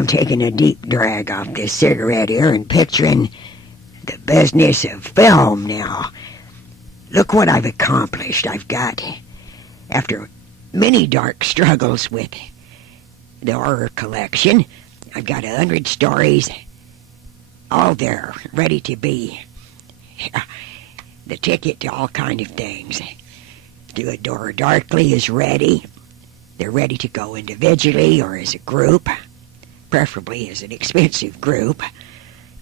I'm taking a deep drag off this cigarette here and picturing the business of film now. Look what I've accomplished. I've got, after many dark struggles with the horror collection, I've got 100 stories all there, ready to be the ticket to all kind of things. Do a Door Darkly is ready. They're ready to go individually or as a group, preferably as an expensive group.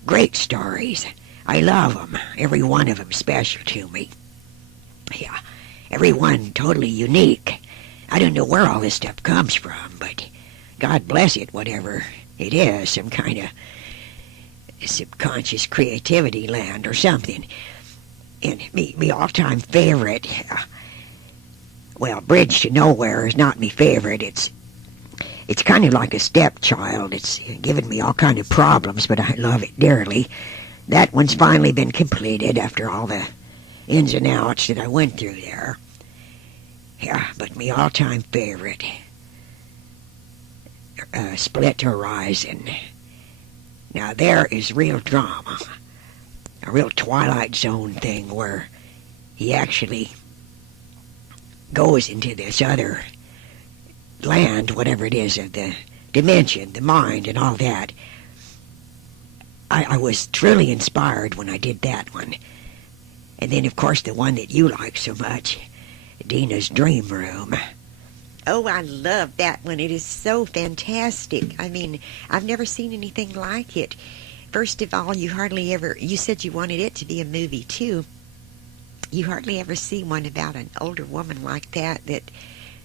Great stories. I love them. Every one of them special to me. Yeah, every one totally unique. I don't know where all this stuff comes from, but God bless it, whatever it is, some kind of subconscious creativity land or something. And me all-time favorite, well, Bridge to Nowhere is not my favorite. It's kind of like a stepchild. It's given me all kind of problems, but I love it dearly. That one's finally been completed after all the ins and outs that I went through there. Yeah, but my all-time favorite, Split Horizon. Now there is real drama. A real Twilight Zone thing where he actually goes into this other land, whatever it is, of the dimension, the mind, and all that. I was truly inspired when I did that one. And then, of course, the one that you like so much, Dina's Dream Room. Oh, I love that one. It is so fantastic. I mean, I've never seen anything like it. First of all, you said you wanted it to be a movie, too. You hardly ever see one about an older woman like that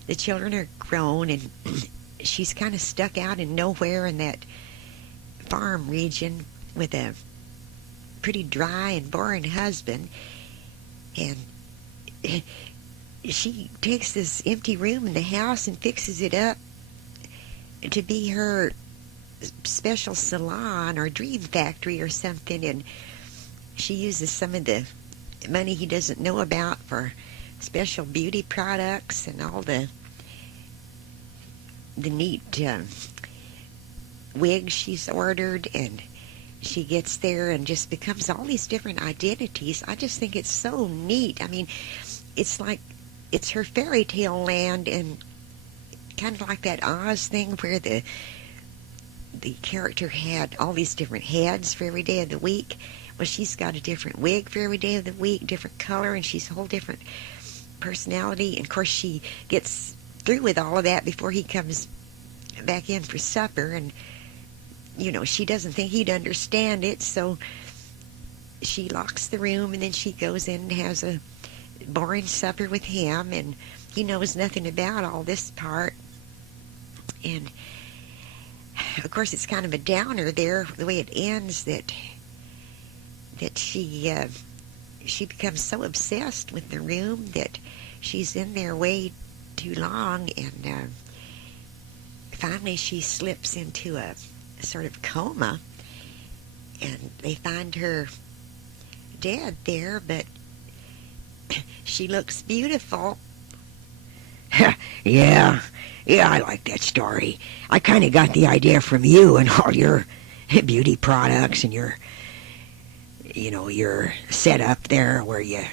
the children are grown and she's kind of stuck out in nowhere in that farm region with a pretty dry and boring husband. And she takes this empty room in the house and fixes it up to be her special salon or dream factory or something, and she uses some of the money he doesn't know about for special beauty products and all the neat wigs she's ordered, and she gets there and just becomes all these different identities. I just think it's so neat. I mean, it's like it's her fairy tale land, and kind of like that Oz thing where the character had all these different heads for every day of the week. Well, she's got a different wig for every day of the week, different color, and she's a whole different personality. And of course, she gets through with all of that before he comes back in for supper, and you know, she doesn't think he'd understand it, so she locks the room, and then she goes in and has a boring supper with him, and he knows nothing about all this part. And of course, it's kind of a downer there, the way it ends, that she becomes so obsessed with the room that she's in there way too long, and finally she slips into a sort of coma, and they find her dead there, but she looks beautiful. Yeah, I like that story. I kind of got the idea from you and all your beauty products and your setup there where you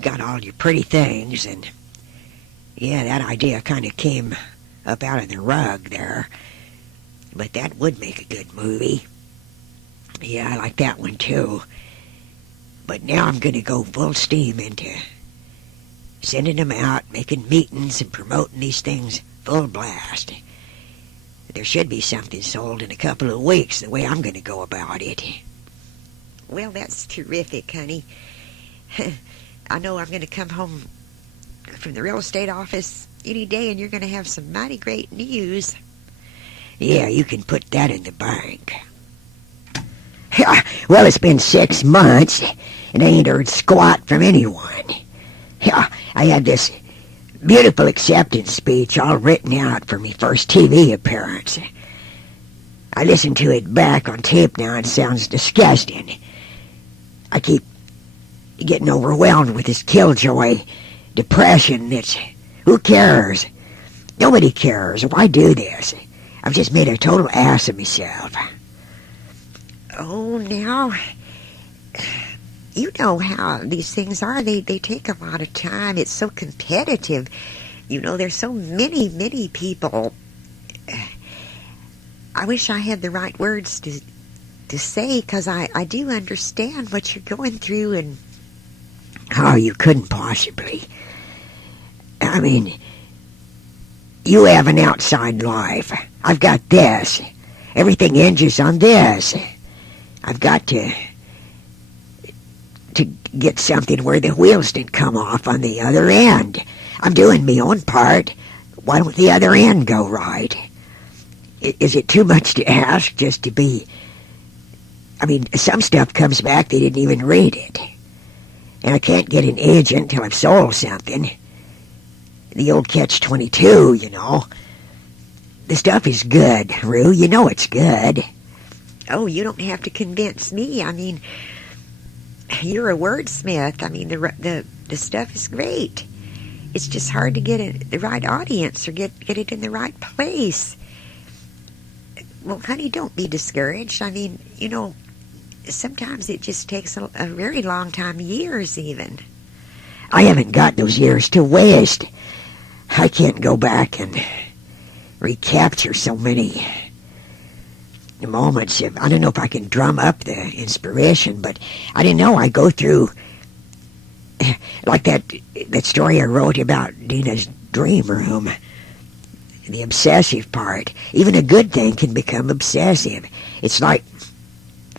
got all your pretty things, and yeah, that idea kind of came up out of the rug there. But that would make a good movie. Yeah, I like that one too. But now I'm going to go full steam into sending them out, making meetings and promoting these things full blast. There should be something sold in a couple of weeks, the way I'm going to go about it. Well, that's terrific, honey. I know I'm going to come home from the real estate office any day, and you're going to have some mighty great news. Yeah, you can put that in the bank. Well, it's been 6 months, and I ain't heard squat from anyone. I had this beautiful acceptance speech all written out for me first TV appearance. I listened to it back on tape now, and it sounds disgusting. I keep getting overwhelmed with this killjoy depression. Who cares? Nobody cares. Why do this? I've just made a total ass of myself. Oh, now, you know how these things are. They take a lot of time. It's so competitive. You know, there's so many people. I wish I had the right words to say, because I do understand what you're going through. And oh, you couldn't possibly. I mean, you have an outside life. I've got this. Everything hinges on this. I've got to get something where the wheels didn't come off on the other end. I'm doing my own part. Why don't the other end go right? Is it too much to ask just to be... I mean, some stuff comes back, they didn't even read it. And I can't get an agent until I've sold something. The old catch-22, you know. The stuff is good, Rue. You know it's good. Oh, you don't have to convince me. I mean, you're a wordsmith. I mean, the stuff is great. It's just hard to get the right audience or get it in the right place. Well, honey, don't be discouraged. I mean, you know, sometimes it just takes a very long time, years even. I haven't got those years to waste. I can't go back and recapture so many moments. I don't know if I can drum up the inspiration, but I didn't know I go through, like that story I wrote about Dina's dream room, the obsessive part. Even a good thing can become obsessive. It's like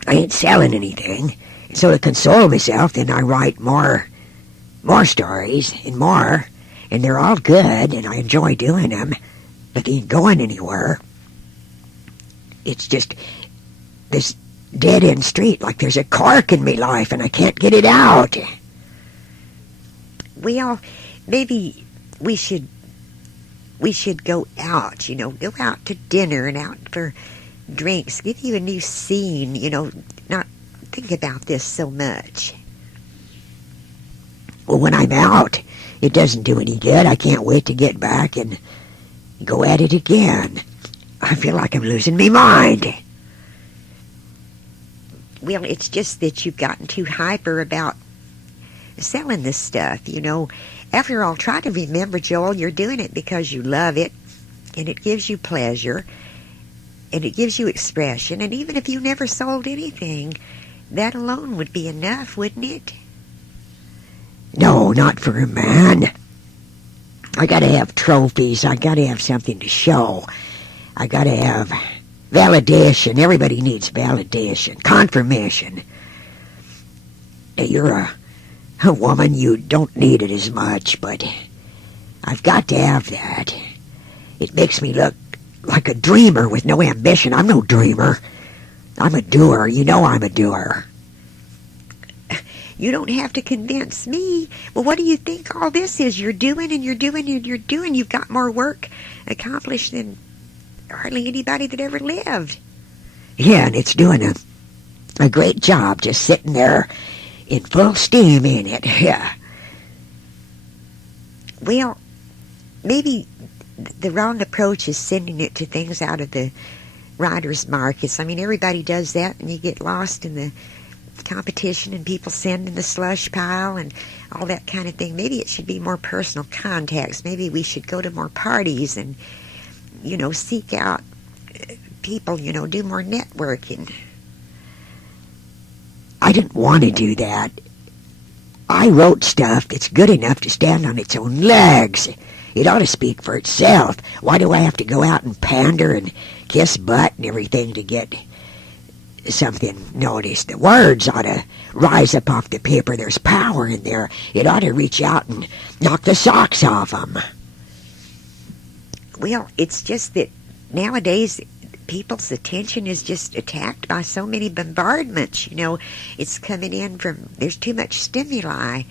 I ain't selling anything, so to console myself, then I write more stories and they're all good, and I enjoy doing them, but they ain't going anywhere. It's just this dead-end street, like there's a cork in me life, and I can't get it out. Well, maybe we should go out, you know, go out to dinner and out for drinks, give you a new scene, you know, not think about this so much. Well, when I'm out, it doesn't do any good. I can't wait to get back and go at it again. I feel like I'm losing my mind. Well, it's just that you've gotten too hyper about selling this stuff, you know. After all, try to remember, Joel, you're doing it because you love it, and it gives you pleasure, and it gives you expression, and even if you never sold anything, that alone would be enough, wouldn't it? No, not for a man. I gotta have trophies. I gotta have something to show. I gotta have validation. Everybody needs validation. Confirmation. You're a woman, you don't need it as much, but I've got to have that. It makes me look like a dreamer with no ambition. I'm no dreamer. I'm a doer. You know I'm a doer. You don't have to convince me. Well, what do you think all this is? You're doing and you're doing and you're doing. You've got more work accomplished than hardly anybody that ever lived. Yeah, and it's doing a great job just sitting there in full steam, ain't it? Yeah. Well, maybe the wrong approach is sending it to things out of the writer's markets. I mean, everybody does that, and you get lost in the competition and people send in the slush pile and all that kind of thing. Maybe it should be more personal contacts. Maybe we should go to more parties and, you know, seek out people, you know, do more networking. I didn't want to do that. I wrote stuff that's good enough to stand on its own legs. It ought to speak for itself. Why do I have to go out and pander and kiss butt and everything to get something noticed? The words ought to rise up off the paper. There's power in there. It ought to reach out and knock the socks off them. Well, it's just that nowadays people's attention is just attacked by so many bombardments. You know, it's coming in from, there's too much stimuli.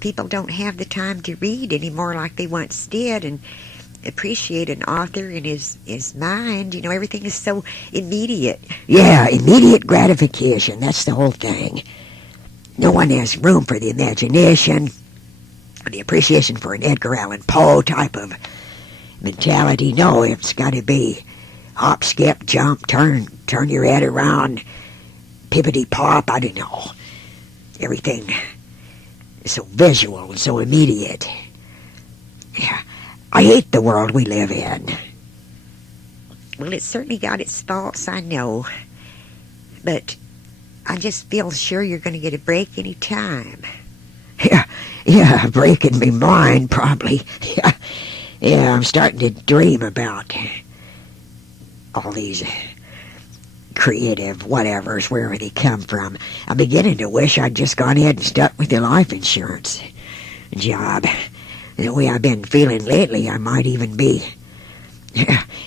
People don't have the time to read anymore like they once did and appreciate an author and his mind. You know, everything is so immediate. Yeah, immediate gratification. That's the whole thing. No one has room for the imagination, the appreciation for an Edgar Allan Poe type of mentality. No, it's got to be hop, skip, jump, turn your head around, pippity pop, I don't know. Everything is so visual and so immediate. Yeah, I hate the world we live in. Well, it's certainly got its faults, I know. But I just feel sure you're going to get a break any time. Yeah, breaking me mind, probably. Yeah, I'm starting to dream about all these creative whatevers, wherever they come from. I'm beginning to wish I'd just gone ahead and stuck with the life insurance job. The way I've been feeling lately, I might even be...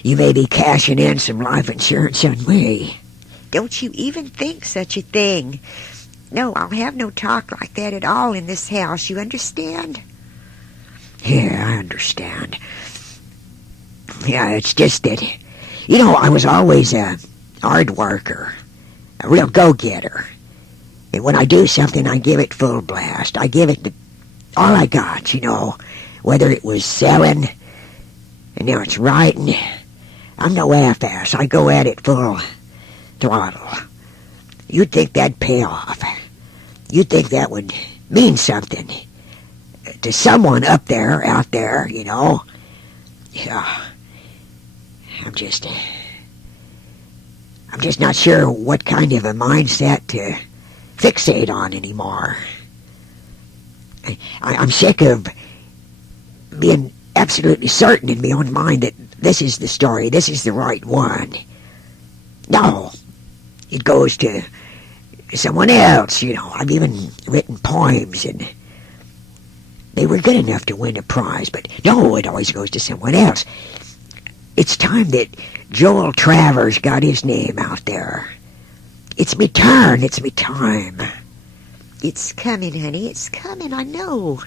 You may be cashing in some life insurance on me. Don't you even think such a thing. No, I'll have no talk like that at all in this house, you understand? Yeah, I understand. Yeah, it's just that, I was always a hard worker, a real go-getter. And when I do something, I give it full blast. I give it all I got, whether it was selling, and now it's writing. I'm no half-ass. I go at it full throttle. You'd think that'd pay off. You'd think that would mean something to someone out there, Yeah. I'm just not sure what kind of a mindset to fixate on anymore. I'm sick of being absolutely certain in my own mind that this is the story, this is the right one. No, it goes to someone else, I've even written poems, and they were good enough to win a prize, but no, it always goes to someone else. It's time that Joel Travers got his name out there. It's me turn, it's me time. It's coming, honey, it's coming, I know.